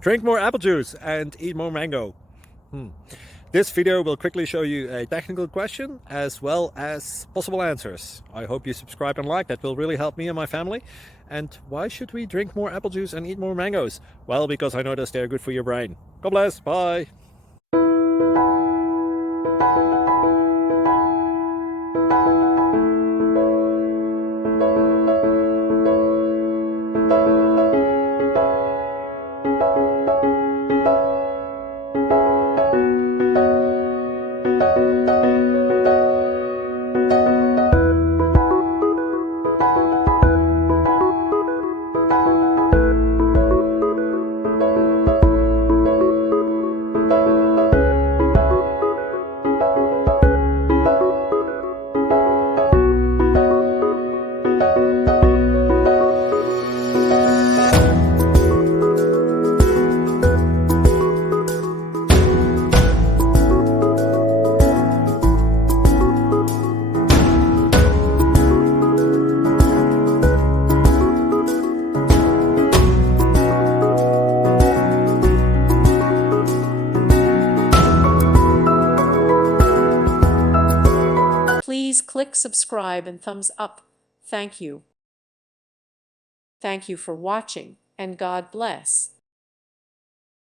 Drink more apple juice and eat more mango. This video will quickly show you a technical question as well as possible answers. I hope you subscribe and like, that will really help me and my family. And why should we drink more apple juice and eat more mangoes? Well, because I noticed they're good for your brain. God bless, bye. Please click subscribe and thumbs up. Thank you. Thank you for watching, and God bless.